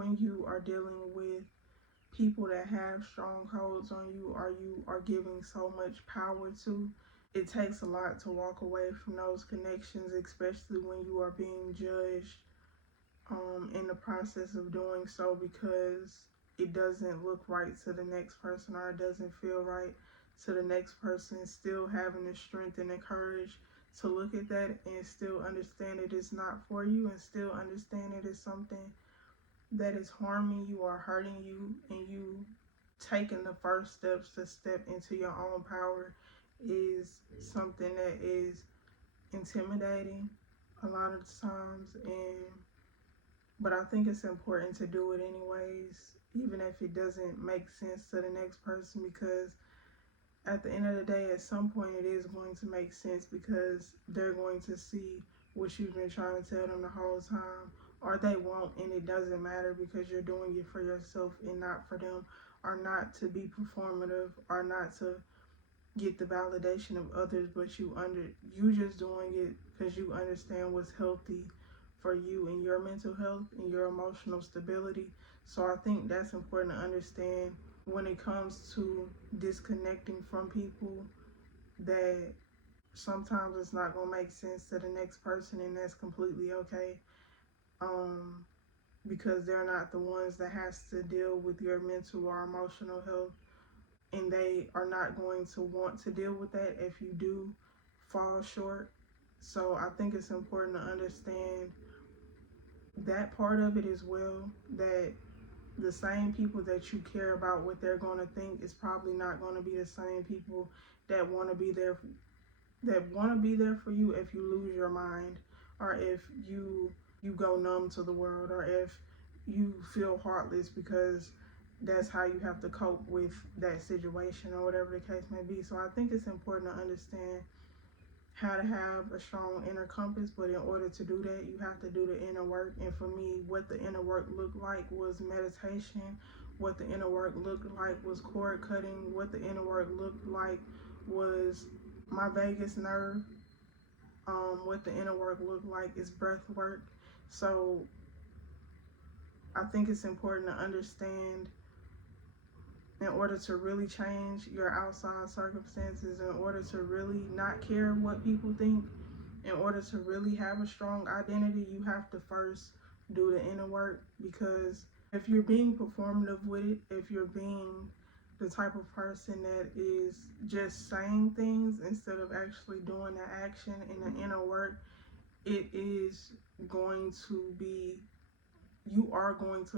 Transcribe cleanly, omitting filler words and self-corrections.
when you are dealing with people that have strongholds on you, or you are giving so much power to, it takes a lot to walk away from those connections, especially when you are being judged in the process of doing so, because it doesn't look right to the next person, or it doesn't feel right to the next person. Still having the strength and the courage to look at that and still understand it is not for you, and still understand it is something that is harming you or hurting you, and you taking the first steps to step into your own power, is something that is intimidating a lot of times. But I think it's important to do it anyways, even if it doesn't make sense to the next person, because at the end of the day, at some point it is going to make sense, because they're going to see what you've been trying to tell them the whole time, or they won't, and it doesn't matter, because you're doing it for yourself and not for them, or not to be performative, or not to get the validation of others, but you just doing it because you understand what's healthy for you and your mental health and your emotional stability. So I think that's important to understand when it comes to disconnecting from people, that sometimes it's not going to make sense to the next person, and that's completely okay, because they're not the ones that has to deal with your mental or emotional health, and they are not going to want to deal with that if you do fall short. So I think it's important to understand that part of it as well, that the same people that you care about what they're going to think is probably not going to be the same people that want to be there for you if you lose your mind, or if you go numb to the world, or if you feel heartless because that's how you have to cope with that situation, or whatever the case may be. So I think it's important to understand how to have a strong inner compass, but in order to do that, you have to do the inner work. And for me, what the inner work looked like was meditation. What the inner work looked like was cord cutting. What the inner work looked like was my vagus nerve. What the inner work looked like is breath work. So I think it's important to understand, in order to really change your outside circumstances, in order to really not care what people think, in order to really have a strong identity, you have to first do the inner work. Because if you're being performative with it, if you're being the type of person that is just saying things instead of actually doing the action and the inner work, it is going to be, you are going to